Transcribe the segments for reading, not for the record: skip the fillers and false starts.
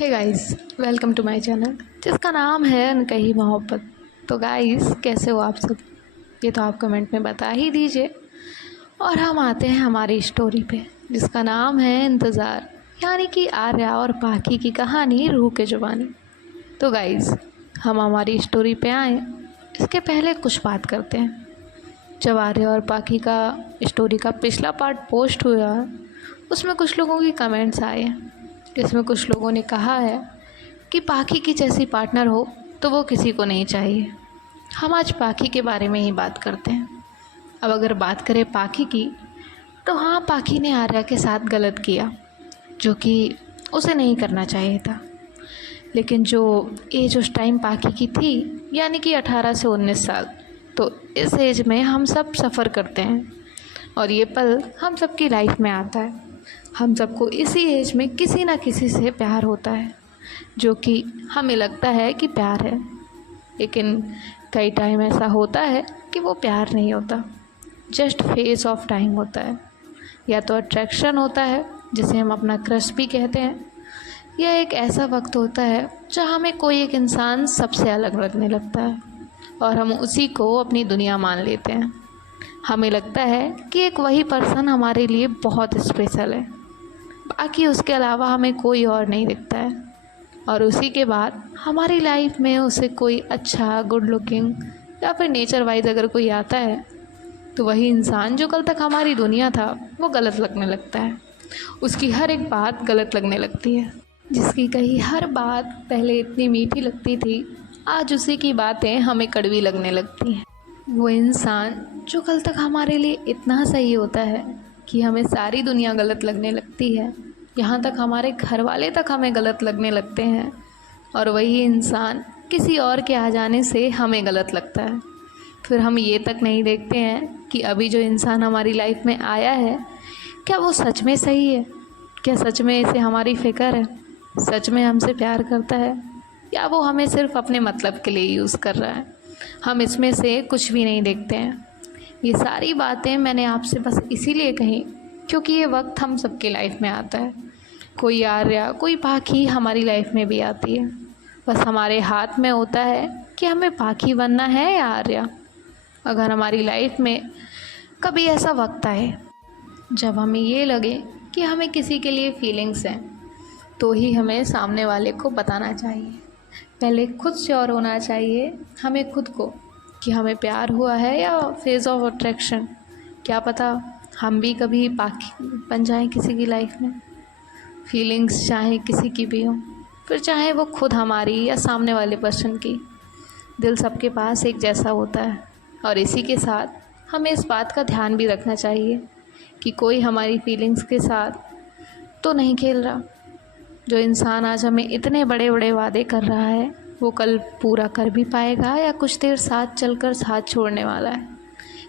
Hey guys, welcome to my channel जिसका नाम है अनकही मोहब्बत। तो गाइस, कैसे हो आप सब? ये तो आप कमेंट में बता ही दीजिए। और हम आते हैं हमारी स्टोरी पे जिसका नाम है इंतज़ार, यानी कि आर्या और पाखी की कहानी रूह के ज़ुबानी। तो गाइस, हम हमारी स्टोरी पे आए इसके पहले कुछ बात करते हैं। जब आर्या और पाखी का स्टोरी का पिछला पार्ट पोस्ट हुआ, उसमें कुछ लोगों की कमेंट्स आए हैं जिसमें कुछ लोगों ने कहा है कि पाखी की जैसी पार्टनर हो तो वो किसी को नहीं चाहिए। हम आज पाखी के बारे में ही बात करते हैं। अब अगर बात करें पाखी की, तो हाँ, पाखी ने आर्या के साथ गलत किया जो कि उसे नहीं करना चाहिए था। लेकिन जो एज उस टाइम पाखी की थी, यानी कि 18 से 19 साल, तो इस एज में हम सब सफ़र करते हैं और ये पल हम सबकी लाइफ में आता है। हम सबको इसी एज में किसी ना किसी से प्यार होता है जो कि हमें लगता है कि प्यार है, लेकिन कई टाइम ऐसा होता है कि वो प्यार नहीं होता, जस्ट फेस ऑफ टाइम होता है। या तो अट्रैक्शन होता है जिसे हम अपना क्रश भी कहते हैं, या एक ऐसा वक्त होता है जहाँ हमें कोई एक इंसान सबसे अलग लगने लगता है और हम उसी को अपनी दुनिया मान लेते हैं। हमें लगता है कि एक वही पर्सन हमारे लिए बहुत स्पेशल है, बाकी उसके अलावा हमें कोई और नहीं दिखता है। और उसी के बाद हमारी लाइफ में उसे कोई अच्छा, गुड लुकिंग या फिर नेचर वाइज अगर कोई आता है, तो वही इंसान जो कल तक हमारी दुनिया था वो गलत लगने लगता है। उसकी हर एक बात गलत लगने लगती है। जिसकी कही हर बात पहले इतनी मीठी लगती थी, आज उसी की बातें हमें कड़वी लगने लगती हैं। वो इंसान जो कल तक हमारे लिए इतना सही होता है कि हमें सारी दुनिया गलत लगने लगती है, यहाँ तक हमारे घर वाले तक हमें गलत लगने लगते हैं, और वही इंसान किसी और के आ जाने से हमें गलत लगता है। फिर हम ये तक नहीं देखते हैं कि अभी जो इंसान हमारी लाइफ में आया है, क्या वो सच में सही है? क्या सच में इसे हमारी फ़िक्र है? सच में हमसे प्यार करता है, या वो हमें सिर्फ अपने मतलब के लिए यूज़ कर रहा है? हम इसमें से कुछ भी नहीं देखते हैं। ये सारी बातें मैंने आपसे बस इसीलिए कही क्योंकि ये वक्त हम सबकी लाइफ में आता है। कोई आर्या, कोई पाखी हमारी लाइफ में भी आती है। बस हमारे हाथ में होता है कि हमें पाखी बनना है या आर्या। अगर हमारी लाइफ में कभी ऐसा वक्त आए जब हमें ये लगे कि हमें किसी के लिए फीलिंग्स हैं, तो ही हमें सामने वाले को बताना चाहिए। पहले खुद श्योर होना चाहिए हमें खुद को कि हमें प्यार हुआ है या फेज ऑफ अट्रैक्शन। क्या पता हम भी कभी पाखी बन जाएं किसी की लाइफ में। फीलिंग्स चाहे किसी की भी हो, फिर चाहे वो खुद हमारी या सामने वाले पर्सन की, दिल सबके पास एक जैसा होता है। और इसी के साथ हमें इस बात का ध्यान भी रखना चाहिए कि कोई हमारी फीलिंग्स के साथ तो नहीं खेल रहा। जो इंसान आज हमें इतने बड़े बड़े वादे कर रहा है, वो कल पूरा कर भी पाएगा या कुछ देर साथ चलकर साथ छोड़ने वाला है,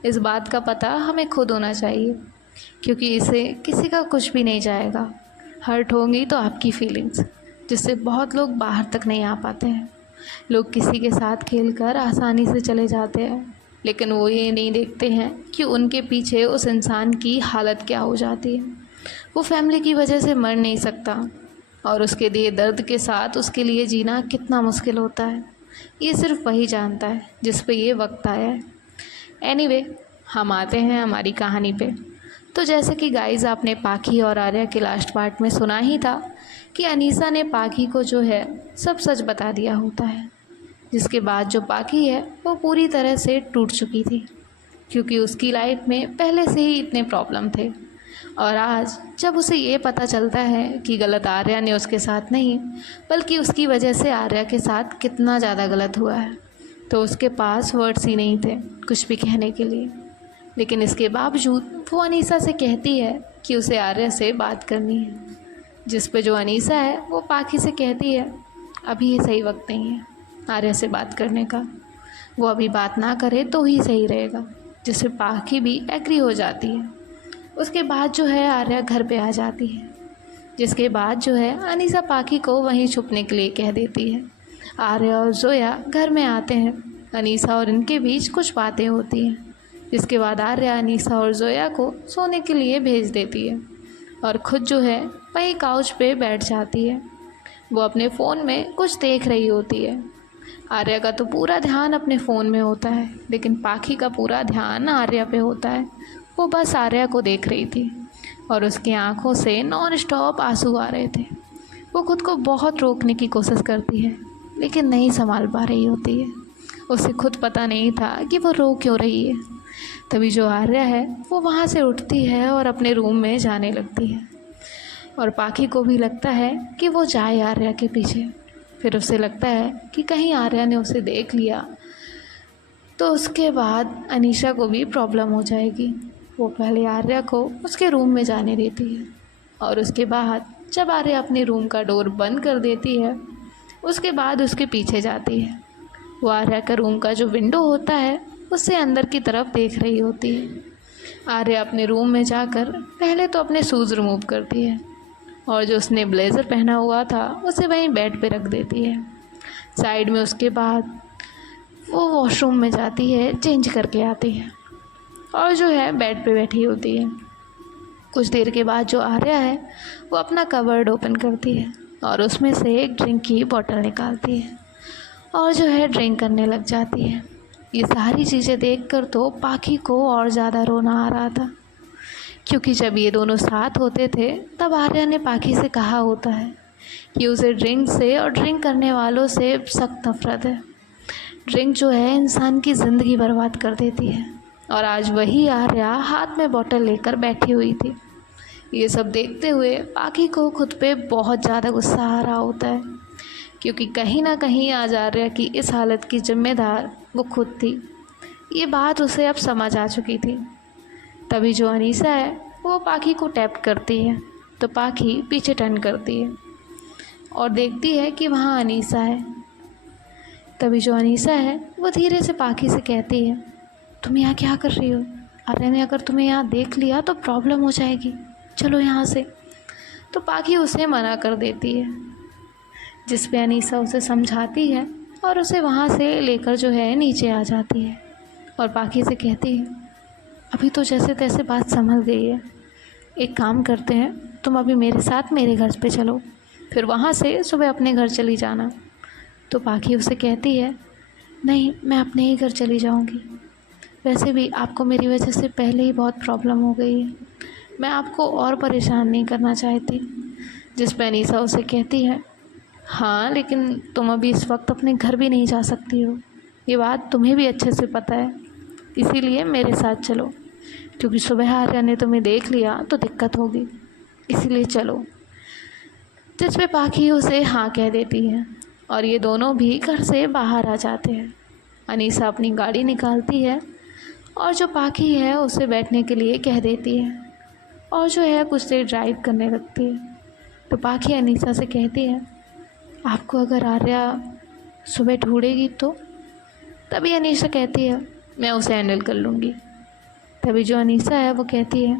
इस बात का पता हमें खुद होना चाहिए, क्योंकि इसे किसी का कुछ भी नहीं जाएगा। हर्ट होंगी तो आपकी फीलिंग्स, जिससे बहुत लोग बाहर तक नहीं आ पाते हैं। लोग किसी के साथ खेलकर आसानी से चले जाते हैं, लेकिन वो ये नहीं देखते हैं कि उनके पीछे उस इंसान की हालत क्या हो जाती है। वो फैमिली की वजह से मर नहीं सकता, और उसके दिए दर्द के साथ उसके लिए जीना कितना मुश्किल होता है, ये सिर्फ वही जानता है जिस पे ये वक्त आया है। एनीवे, हम आते हैं हमारी कहानी पे। तो जैसे कि गाइस, आपने पाखी और आर्या के लास्ट पार्ट में सुना ही था कि अनीसा ने पाखी को जो है सब सच बता दिया होता है, जिसके बाद जो पाखी है वो पूरी तरह से टूट चुकी थी, क्योंकि उसकी लाइफ में पहले से ही इतने प्रॉब्लम थे। और आज जब उसे ये पता चलता है कि गलत आर्या ने उसके साथ नहीं, बल्कि उसकी वजह से आर्या के साथ कितना ज़्यादा गलत हुआ है, तो उसके पास वर्ड्स ही नहीं थे कुछ भी कहने के लिए। लेकिन इसके बावजूद वो अनीसा से कहती है कि उसे आर्या से बात करनी है, जिस पे जो अनीसा है वो पाखी से कहती है अभी ये सही वक्त नहीं है आर्या से बात करने का, वो अभी बात ना करे तो ही सही रहेगा, जिससे पाखी भी एग्री हो जाती है। उसके बाद जो है आर्या घर पे आ जाती है, जिसके बाद जो है अनीसा पाखी को वहीं छुपने के लिए कह देती है। आर्या और जोया घर में आते हैं। अनीसा और इनके बीच कुछ बातें होती हैं, जिसके बाद आर्या अनीसा और जोया को सोने के लिए भेज देती है और ख़ुद जो है वहीं काउच पे बैठ जाती है। वो अपने फ़ोन में कुछ देख रही होती है। आर्या का तो पूरा ध्यान अपने फ़ोन में होता है, लेकिन पाखी का पूरा ध्यान आर्या पे होता है। वो बस आर्या को देख रही थी और उसकी आंखों से नॉन स्टॉप आंसू आ रहे थे। वो खुद को बहुत रोकने की कोशिश करती है, लेकिन नहीं संभाल पा रही होती है। उसे खुद पता नहीं था कि वो रो क्यों रही है। तभी जो आर्या है वो वहाँ से उठती है और अपने रूम में जाने लगती है, और पाखी को भी लगता है कि वो जाए आर्या के पीछे। फिर उसे लगता है कि कहीं आर्या ने उसे देख लिया तो उसके बाद अनीशा को भी प्रॉब्लम हो जाएगी। वो पहले आर्या को उसके रूम में जाने देती है, और उसके बाद जब आर्या अपने रूम का डोर बंद कर देती है, उसके बाद उसके पीछे जाती है। वो आर्या का रूम का जो विंडो होता है उससे अंदर की तरफ देख रही होती है। आर्या अपने रूम में जाकर पहले तो अपने शूज़ रिमूव करती है, और जो उसने ब्लेज़र पहना हुआ था उसे वहीं बेड पे रख देती है साइड में। उसके बाद वो वॉशरूम में जाती है, चेंज करके आती है, और जो है बेड पे बैठी होती है। कुछ देर के बाद जो आर्या है वो अपना कबर्ड ओपन करती है और उसमें से एक ड्रिंक की बोतल निकालती है, और जो है ड्रिंक करने लग जाती है। ये सारी चीज़ें देखकर तो पाखी को और ज़्यादा रोना आ रहा था, क्योंकि जब ये दोनों साथ होते थे तब आर्या ने पाखी से कहा होता है कि उसे ड्रिंक से और ड्रिंक करने वालों से सख्त नफरत है। ड्रिंक जो है इंसान की ज़िंदगी बर्बाद कर देती है, और आज वही आर्या हाथ में बोतल लेकर बैठी हुई थी। ये सब देखते हुए पाखी को खुद पे बहुत ज़्यादा गुस्सा आ रहा होता है, क्योंकि कहीं ना कहीं आज आर्या की इस हालत की जिम्मेदार वो खुद थी। ये बात उसे अब समझ आ चुकी थी। तभी जो अनीसा है वो पाखी को टैप करती है, तो पाखी पीछे टर्न करती है और देखती है कि वहाँ अनीसा है। तभी जो अनीसा है वो धीरे से पाखी से कहती है, तुम यहाँ क्या कर रही हो? आर्या ने अगर तुम्हें यहाँ देख लिया तो प्रॉब्लम हो जाएगी, चलो यहाँ से। तो पाखी उसे मना कर देती है, जिस पे अनीसा उसे समझाती है और उसे वहाँ से लेकर जो है नीचे आ जाती है, और पाखी से कहती है, अभी तो जैसे तैसे बात संभल गई है, एक काम करते हैं, तुम अभी मेरे साथ मेरे घर पे चलो, फिर वहाँ से सुबह अपने घर चली जाना। तो पाखी उसे कहती है, नहीं, मैं अपने ही घर चली जाऊँगी। वैसे भी आपको मेरी वजह से पहले ही बहुत प्रॉब्लम हो गई है, मैं आपको और परेशान नहीं करना चाहती। जिस पे अनीसा उसे कहती है, हाँ, लेकिन तुम अभी इस वक्त अपने घर भी नहीं जा सकती हो, ये बात तुम्हें भी अच्छे से पता है, इसीलिए मेरे साथ चलो, क्योंकि सुबह आर्या ने तुम्हें देख लिया तो दिक्कत होगी, इसीलिए चलो। जिस पे पाखी उसे हाँ कह देती है, और ये दोनों भी घर से बाहर आ जाते हैं। अनीसा अपनी गाड़ी निकालती है और जो पाखी है उसे बैठने के लिए कह देती है, और जो है कुछ देर ड्राइव करने लगती है। तो पाखी अनीसा से कहती है, आपको अगर आर्या सुबह ढूंढेगी तो? तभी अनीसा कहती है, मैं उसे हैंडल कर लूँगी। तभी जो अनीसा है वो कहती है,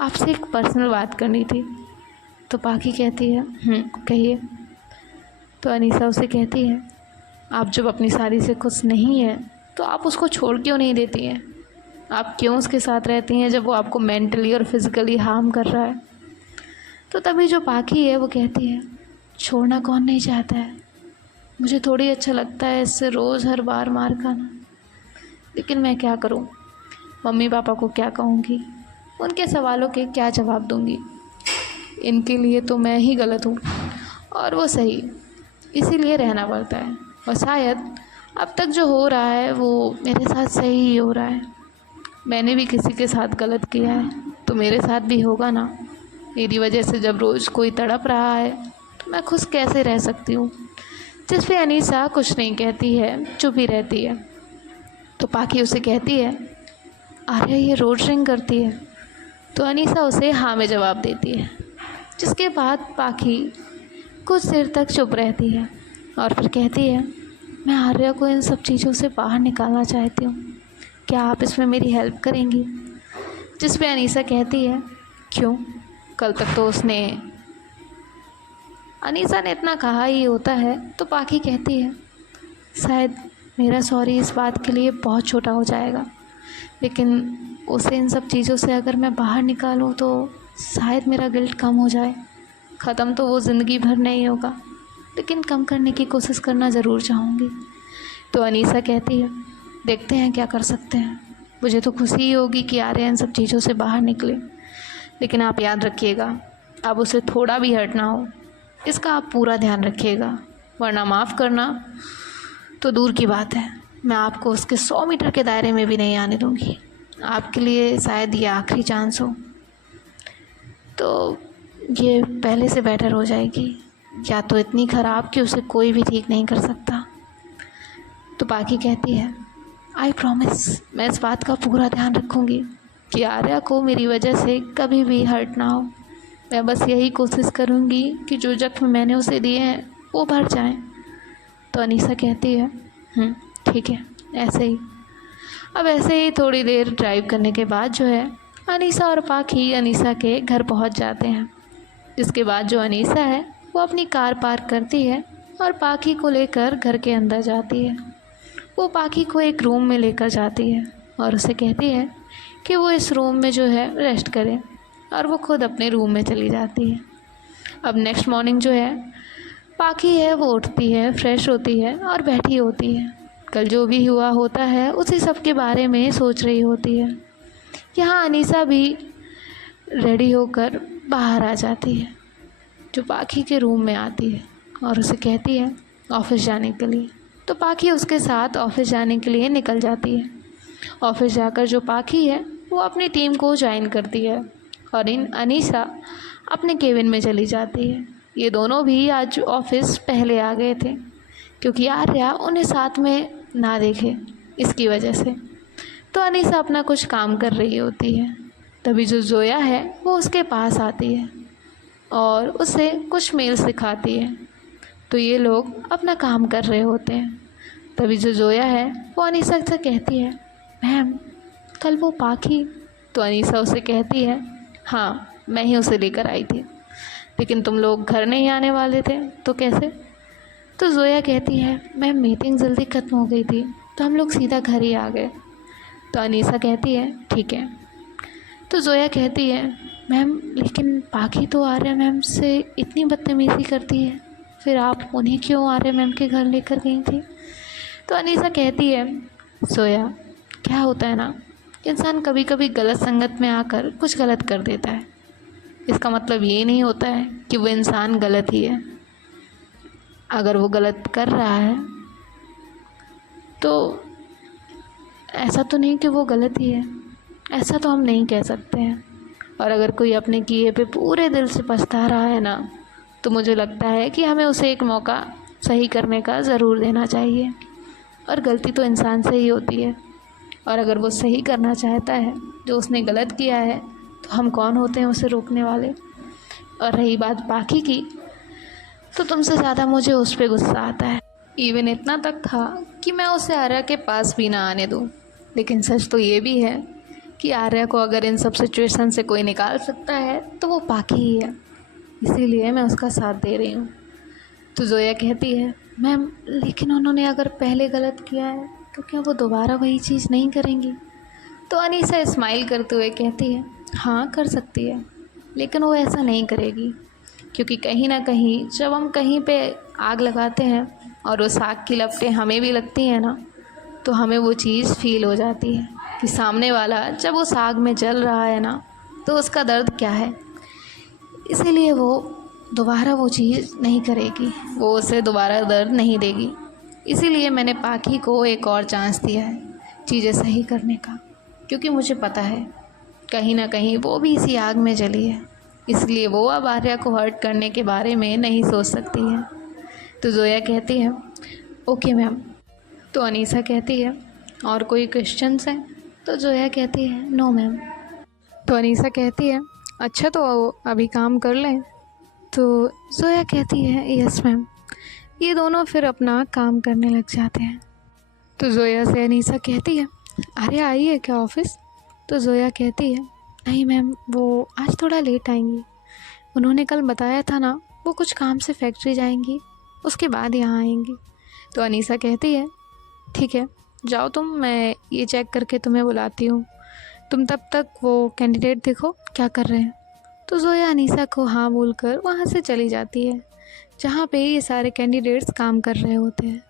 आपसे एक पर्सनल बात करनी थी। तो पाखी कहती है, कहिए। तो अनीसा उसे कहती है, आप जब अपनी शादी से खुश नहीं हैं तो आप उसको छोड़ क्यों नहीं देती हैं? आप क्यों उसके साथ रहती हैं जब वो आपको मेंटली और फिज़िकली हार्म कर रहा है? तो तभी जो पाखी है वो कहती है, छोड़ना कौन नहीं चाहता है, मुझे थोड़ी अच्छा लगता है इससे रोज़ हर बार मार खाना, लेकिन मैं क्या करूं? मम्मी पापा को क्या कहूँगी, उनके सवालों के क्या जवाब दूँगी? इनके लिए तो मैं ही गलत हूँ और वो सही, इसीलिए रहना पड़ता है। और शायद अब तक जो हो रहा है वो मेरे साथ सही ही हो रहा है। मैंने भी किसी के साथ गलत किया है तो मेरे साथ भी होगा ना। मेरी वजह से जब रोज़ कोई तड़प रहा है तो मैं खुश कैसे रह सकती हूँ? जिस पे अनीसा कुछ नहीं कहती है, चुप ही रहती है। तो पाखी उसे कहती है, आर्या ये रोज़ ड्रिंक करती है? तो अनीसा उसे हाँ में जवाब देती है, जिसके बाद पाखी कुछ देर तक चुप रहती है और फिर कहती है, मैं आर्या को इन सब चीज़ों से बाहर निकालना चाहती हूँ, क्या आप इसमें मेरी हेल्प करेंगी? जिस पे अनीसा कहती है, क्यों? कल तक तो अनीसा ने इतना कहा ही होता है। तो पाखी कहती है, शायद मेरा सॉरी इस बात के लिए बहुत छोटा हो जाएगा, लेकिन उसे इन सब चीज़ों से अगर मैं बाहर निकालूं तो शायद मेरा गिल्ट कम हो जाए। ख़त्म तो वो ज़िंदगी भर नहीं होगा, लेकिन कम करने की कोशिश करना ज़रूर चाहूँगी। तो अनीसा कहती है, देखते हैं क्या कर सकते हैं। मुझे तो खुशी ही होगी कि आर्या इन सब चीज़ों से बाहर निकले, लेकिन आप याद रखिएगा, अब उसे थोड़ा भी हर्ट ना हो, इसका आप पूरा ध्यान रखिएगा, वरना माफ़ करना तो दूर की बात है, मैं आपको उसके 100 मीटर के दायरे में भी नहीं आने दूँगी। आपके लिए शायद ये आखिरी चांस हो, तो ये पहले से बेटर हो जाएगी, या तो इतनी ख़राब कि उसे कोई भी ठीक नहीं कर सकता। तो पाखी कहती है, आई प्रॉमिस, मैं इस बात का पूरा ध्यान रखूँगी कि आर्या को मेरी वजह से कभी भी हर्ट ना हो। मैं बस यही कोशिश करूँगी कि जो जख्म मैंने उसे दिए हैं वो भर जाएं। तो अनीसा कहती है, ठीक है, ऐसे ही। अब ऐसे ही थोड़ी देर ड्राइव करने के बाद जो है, अनीसा और पाखी अनीसा के घर पहुंच जाते हैं। जिसके बाद जो अनीसा है वो अपनी कार पार्क करती है और पाखी को लेकर घर के अंदर जाती है। वो पाखी को एक रूम में लेकर जाती है और उसे कहती है कि वो इस रूम में जो है रेस्ट करे, और वो खुद अपने रूम में चली जाती है। अब नेक्स्ट मॉर्निंग जो है, पाखी है वो उठती है, फ्रेश होती है और बैठी होती है। कल जो भी हुआ होता है उसी सब के बारे में सोच रही होती है। यहाँ अनीसा भी रेडी होकर बाहर आ जाती है, जो पाखी के रूम में आती है और उसे कहती है ऑफ़िस जाने के लिए। तो पाखी उसके साथ ऑफ़िस जाने के लिए निकल जाती है। ऑफ़िस जाकर जो पाखी है वो अपनी टीम को ज्वाइन करती है और अनीसा अपने केबिन में चली जाती है। ये दोनों भी आज ऑफ़िस पहले आ गए थे, क्योंकि आर्या उन्हें साथ में ना देखे इसकी वजह से। तो अनीसा अपना कुछ काम कर रही होती है, तभी जो जोया है वो उसके पास आती है और उसे कुछ मेल्स दिखाती है। तो ये लोग अपना काम कर रहे होते हैं। तभी जो जोया है वो अनीसा से कहती है, मैम कल वो पाखी। तो अनीसा उसे कहती है, हाँ मैं ही उसे लेकर आई थी, लेकिन तुम लोग घर नहीं आने वाले थे तो कैसे? तो जोया कहती है, मैम मीटिंग जल्दी ख़त्म हो गई थी तो हम लोग सीधा घर ही आ गए। तो अनीसा कहती है, ठीक है। तो जोया कहती है, मैम लेकिन पाखी तो आर्या मैम से इतनी बदतमीज़ी करती है, फिर आप उन्हें क्यों आर्या मैम के घर लेकर गई थी? तो अनीसा कहती है, जोया क्या होता है ना, इंसान कभी कभी गलत संगत में आकर कुछ गलत कर देता है। इसका मतलब ये नहीं होता है कि वो इंसान गलत ही है। अगर वो गलत कर रहा है तो ऐसा तो नहीं कि वो गलत ही है, ऐसा तो हम नहीं कह सकते हैं। और अगर कोई अपने किए पे पूरे दिल से पछता रहा है ना, तो मुझे लगता है कि हमें उसे एक मौका सही करने का ज़रूर देना चाहिए। और गलती तो इंसान से ही होती है, और अगर वो सही करना चाहता है जो उसने गलत किया है, तो हम कौन होते हैं उसे रोकने वाले। और रही बात पाखी की, तो तुमसे ज़्यादा मुझे उस पर गुस्सा आता है। इवन इतना तक था कि मैं उसे आर्या के पास भी ना आने दूँ। लेकिन सच तो ये भी है कि आर्या को अगर इन सब सिचुएशन से कोई निकाल सकता है तो वो पाखी ही है, इसीलिए मैं उसका साथ दे रही हूँ। तो जोया कहती है, मैम लेकिन उन्होंने अगर पहले गलत किया है तो क्या वो दोबारा वही चीज़ नहीं करेंगी? तो अनीसा स्माइल करते हुए कहती है, हाँ कर सकती है, लेकिन वो ऐसा नहीं करेगी, क्योंकि कहीं ना कहीं जब हम कहीं पे आग लगाते हैं और उस आग की लपटें हमें भी लगती हैं ना, तो हमें वो चीज़ फील हो जाती है कि सामने वाला जब उस आग में जल रहा है ना, तो उसका दर्द क्या है। इसीलिए वो दोबारा वो चीज़ नहीं करेगी, वो उसे दोबारा दर्द नहीं देगी। इसीलिए मैंने पाखी को एक और चांस दिया है चीज़ें सही करने का, क्योंकि मुझे पता है कहीं ना कहीं वो भी इसी आग में जली है, इसलिए वो अब आर्या को हर्ट करने के बारे में नहीं सोच सकती है। तो जोया कहती है, ओके मैम। तो अनीसा कहती है, और कोई क्वेश्चंस हैं? तो जोया कहती है, नो मैम। तो अनीसा कहती है, अच्छा तो अभी काम कर लें। तो जोया कहती है, यस मैम। ये दोनों फिर अपना काम करने लग जाते हैं। तो जोया से अनीसा कहती है, आर्या आई है क्या ऑफ़िस? तो जोया कहती है, नहीं मैम, वो आज थोड़ा लेट आएंगी। उन्होंने कल बताया था ना, वो कुछ काम से फैक्ट्री जाएंगी, उसके बाद यहाँ आएंगी। तो अनीसा कहती है, ठीक है जाओ तुम, मैं ये चेक करके तुम्हें बुलाती हूँ। तुम तब तक वो कैंडिडेट देखो क्या कर रहे हैं। तो जोया अनीसा को हाँ बोलकर वहाँ से चली जाती है। जहाँ पे ये सारे कैंडिडेट्स काम कर रहे होते हैं।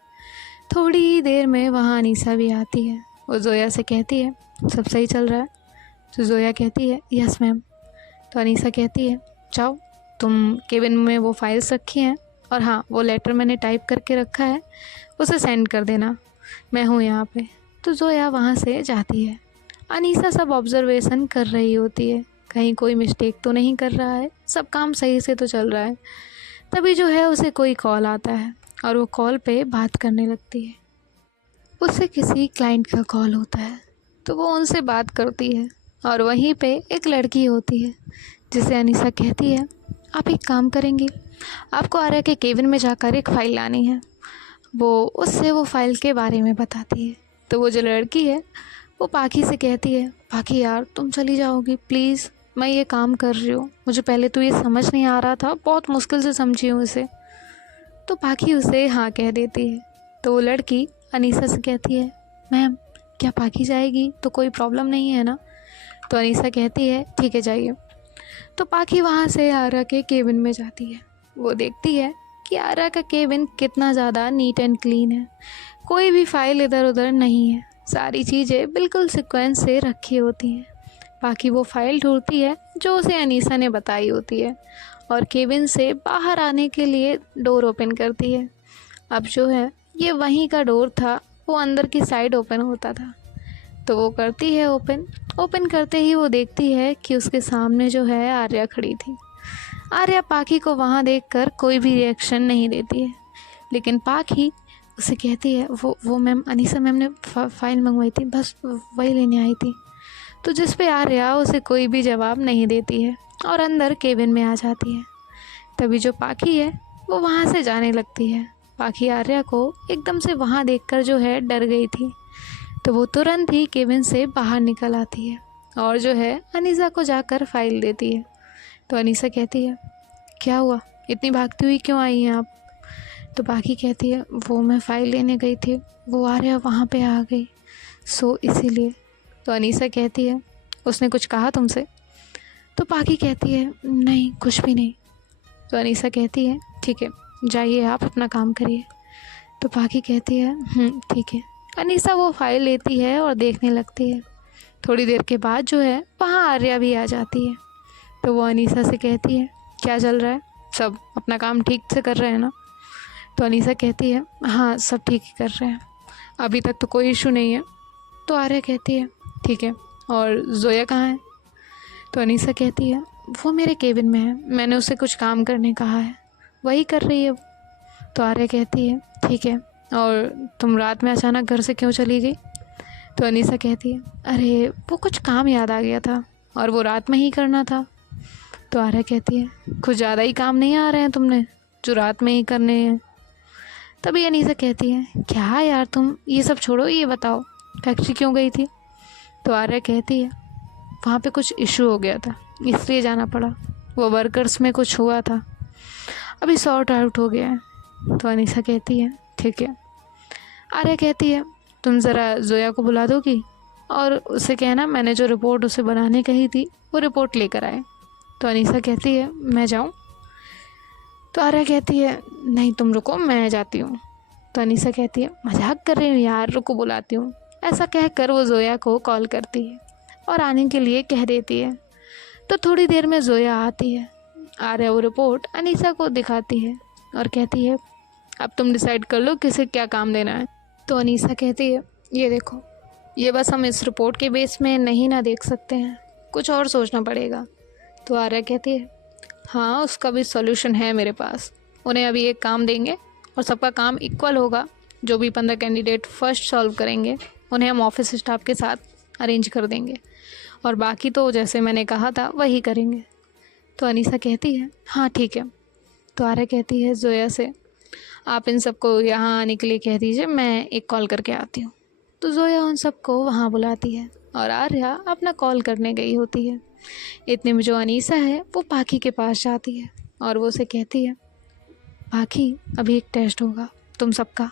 थोड़ी ही देर में वहाँ अनीसा भी आती है। वो ज़ोया से कहती है सब सही चल रहा है? तो ज़ोया कहती है यस मैम। तो अनीसा कहती है जाओ, तुम केबिन में वो फाइल्स रखी हैं और हाँ वो लेटर मैंने टाइप करके रखा है, उसे सेंड कर देना, मैं हूँ यहाँ पे। तो ज़ोया वहाँ से जाती है। अनीसा सब ऑब्जर्वेशन कर रही होती है, कहीं कोई मिस्टेक तो नहीं कर रहा है, सब काम सही से तो चल रहा है। तभी जो है उसे कोई कॉल आता है और वो कॉल पे बात करने लगती है। उससे किसी क्लाइंट का कॉल होता है तो वो उनसे बात करती है और वहीं पे एक लड़की होती है जिसे अनीसा कहती है आप एक काम करेंगी, आपको आर्या के केबिन में जाकर एक फ़ाइल लानी है। वो उससे वो फ़ाइल के बारे में बताती है। तो वो जो लड़की है वो पाखी से कहती है पाखी यार तुम चली जाओगी प्लीज़, मैं ये काम कर रही हूँ, मुझे पहले तो ये समझ नहीं आ रहा था, बहुत मुश्किल से समझी हूँ इसे। तो पाखी उसे हाँ कह देती है। तो वो लड़की अनीसा से कहती है मैम क्या पाखी जाएगी तो कोई प्रॉब्लम नहीं है ना? तो अनीसा कहती है ठीक है जाइए। तो पाखी वहाँ से आर्या के केबिन में जाती है। वो देखती है कि आर्या का केबिन कितना ज़्यादा नीट एंड क्लीन है, कोई भी फाइल इधर उधर नहीं है, सारी चीज़ें बिल्कुल सीक्वेंस से रखी होती हैं। पाखी वो फाइल ढूंढती है जो उसे अनीसा ने बताई होती है और केबिन से बाहर आने के लिए डोर ओपन करती है। अब जो है ये वहीं का डोर था, वो अंदर की साइड ओपन होता था। तो वो करती है ओपन करते ही वो देखती है कि उसके सामने जो है आर्या खड़ी थी। आर्या पाखी को वहाँ देखकर कोई भी रिएक्शन नहीं देती है, लेकिन पाखी उसे कहती है वो मैम अनीसा मैम ने फ़ाइल मंगवाई थी, बस वही लेने आई थी। तो जिस पे आर्या उसे कोई भी जवाब नहीं देती है और अंदर केबिन में आ जाती है। तभी जो पाखी है वो वहाँ से जाने लगती है। पाखी आर्या को एकदम से वहाँ देखकर जो है डर गई थी। तो वो तुरंत ही केबिन से बाहर निकल आती है और जो है अनीसा को जाकर फ़ाइल देती है। तो अनीसा कहती है क्या हुआ, इतनी भागती हुई क्यों आई हैं आप? तो पाखी कहती है वो मैं फ़ाइल लेने गई थी, वो आर्या वहाँ पे आ गई, सो इसीलिए। तो अनीसा कहती है उसने कुछ कहा तुमसे? तो पाखी कहती है नहीं कुछ भी नहीं। तो अनीसा कहती है ठीक है जाइए आप अपना काम करिए। तो पाखी कहती है ठीक है। अनीसा वो फाइल लेती है और देखने लगती है। थोड़ी देर के बाद जो है वहाँ आर्या भी आ जाती है। तो वो अनीसा से कहती है क्या चल रहा है, सब अपना काम ठीक से कर रहे हैं ना? तो अनीसा कहती है हाँ सब ठीक ही कर रहे हैं, अभी तक तो कोई इशू नहीं है। तो आर्या कहती है ठीक है, और ज़ोया कहाँ है? तो अनीसा कहती है वो मेरे केबिन में है, मैंने उसे कुछ काम करने कहा है, वही कर रही है। तो आर्या कहती है ठीक है, और तुम रात में अचानक घर से क्यों चली गई? तो अनीसा कहती है अरे वो कुछ काम याद आ गया था और वो रात में ही करना था। तो आर्या कहती है कुछ ज़्यादा ही काम नहीं आ रहे हैं तुमने जो रात में ही करने हैं? तभी अनीसा कहती है क्या यार तुम ये सब छोड़ो, ये बताओ फैक्ट्री क्यों गई थी? तो आर्या कहती है वहाँ पे कुछ इशू हो गया था इसलिए जाना पड़ा, वो वर्कर्स में कुछ हुआ था, अभी सॉर्ट आउट हो गया है। तो अनीसा कहती है ठीक है। आर्या कहती है तुम ज़रा ज़ोया को बुला दोगी और उसे कहना मैंने जो रिपोर्ट उसे बनाने कही थी वो रिपोर्ट लेकर आए। तो अनीसा कहती है मैं जाऊँ? तो आर्या कहती है नहीं तुम रुको मैं जाती हूँ। तो अनीसा कहती है मजाक कर रही हूँ यार, रुको बुलाती हूँ। ऐसा कहकर वो ज़ोया को कॉल करती है और आने के लिए कह देती है। तो थोड़ी देर में ज़ोया आती है। आर्या वो रिपोर्ट अनीसा को दिखाती है और कहती है अब तुम डिसाइड कर लो किसे क्या काम देना है। तो अनीसा कहती है ये देखो, ये बस हम इस रिपोर्ट के बेस में नहीं ना देख सकते हैं, कुछ और सोचना पड़ेगा। तो आर्या कहती है हाँ उसका भी सॉल्यूशन है मेरे पास, उन्हें अभी एक काम देंगे और सबका काम इक्वल होगा, जो भी 15 कैंडिडेट फर्स्ट सॉल्व करेंगे उन्हें हम ऑफिस स्टाफ के साथ अरेंज कर देंगे और बाकी तो जैसे मैंने कहा था वही करेंगे। तो अनीसा कहती है हाँ ठीक है। तो आर्या कहती है ज़ोया से आप इन सबको यहाँ आने के लिए कह दीजिए, मैं एक कॉल करके आती हूँ। तो ज़ोया उन सबको वहाँ बुलाती है और आर्या अपना कॉल करने गई होती है। इतने में जो अनीसा है वो पाखी के पास जाती है और वो उसे कहती है पाखी अभी एक टेस्ट होगा तुम सबका,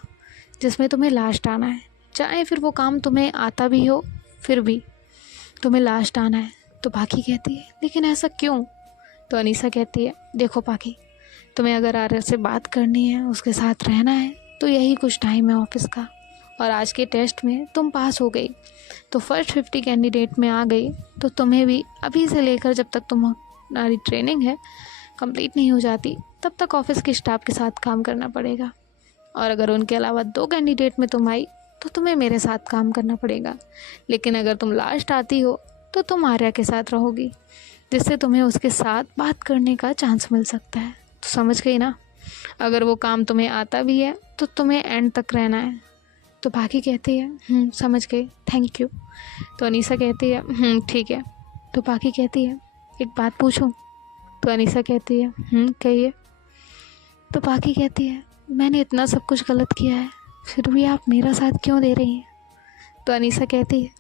जिसमें तुम्हें लास्ट आना है, चाहे फिर वो काम तुम्हें आता भी हो फिर भी तुम्हें लास्ट आना है। तो पाखी कहती है लेकिन ऐसा क्यों? तो अनीसा कहती है देखो पाखी, तुम्हें अगर आर्या से बात करनी है, उसके साथ रहना है, तो यही कुछ टाइम है ऑफिस का। और आज के टेस्ट में तुम पास हो गई तो फर्स्ट 50 कैंडिडेट में आ गई, तो तुम्हें भी अभी से लेकर जब तक तुम्हारी ट्रेनिंग है कंप्लीट नहीं हो जाती तब तक ऑफिस के स्टाफ के साथ काम करना पड़ेगा। और अगर उनके अलावा 2 कैंडिडेट में तुम आई तो तुम्हें मेरे साथ काम करना पड़ेगा। लेकिन अगर तुम लास्ट आती हो तो तुम आर्या के साथ रहोगी, जिससे तुम्हें उसके साथ बात करने का चांस मिल सकता है। तो समझ गई ना? अगर वो काम तुम्हें आता भी है तो तुम्हें एंड तक रहना है। तो बाकी कहती है समझ गई, थैंक यू। तो अनीसा कहती है ठीक है। तो बाकी कहती है एक बात पूछूं? तो अनीसा कहती है कहिए। तो बाकी कहती है मैंने इतना सब कुछ गलत किया है, फिर भी आप मेरा साथ क्यों दे रही हैं? तो अनीसा कहती है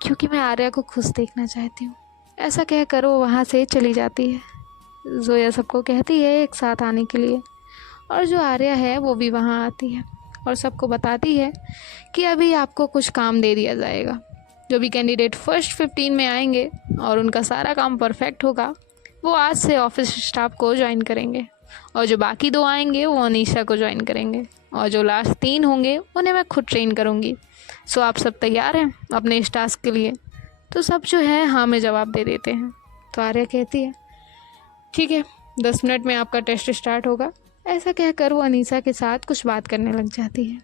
क्योंकि मैं आर्या को खुश देखना चाहती हूँ। ऐसा कहकर वो वहाँ से चली जाती है। जोया सबको कहती है एक साथ आने के लिए, और जो आर्या है वो भी वहाँ आती है और सबको बताती है कि अभी आपको कुछ काम दे दिया जाएगा। जो भी कैंडिडेट फर्स्ट 15 में आएंगे और उनका सारा काम परफेक्ट होगा, वो आज से ऑफिस स्टाफ को ज्वाइन करेंगे, और जो बाकी 2 आएंगे वो अनीशा को ज्वाइन करेंगे, और जो लास्ट 3 होंगे उन्हें मैं खुद ट्रेन करूँगी। सो आप सब तैयार हैं अपने इस टास्क के लिए? तो सब जो है हाँ में जवाब दे देते हैं। तो आर्या कहती है ठीक है, 10 मिनट में आपका टेस्ट स्टार्ट होगा। ऐसा कहकर वो अनीसा के साथ कुछ बात करने लग जाती है।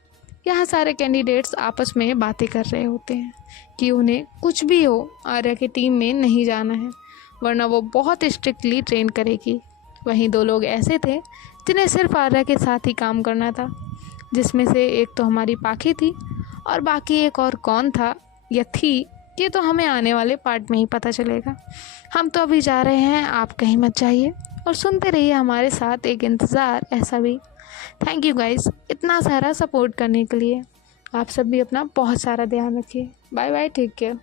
यहाँ सारे कैंडिडेट्स आपस में बातें कर रहे होते हैं कि उन्हें कुछ भी हो आर्या की टीम में नहीं जाना है, वरना वो बहुत स्ट्रिक्टली ट्रेन करेगी। वहीं 2 लोग ऐसे थे जिन्हें सिर्फ आर्या के साथ ही काम करना था, जिसमें से एक तो हमारी पाखी थी और बाकी एक और कौन था या थी, ये तो हमें आने वाले पार्ट में ही पता चलेगा। हम तो अभी जा रहे हैं, आप कहीं मत जाइए और सुनते रहिए हमारे साथ एक इंतज़ार ऐसा भी। थैंक यू गाइस इतना सारा सपोर्ट करने के लिए। आप सब भी अपना बहुत सारा ध्यान रखिए। Bye bye, take care.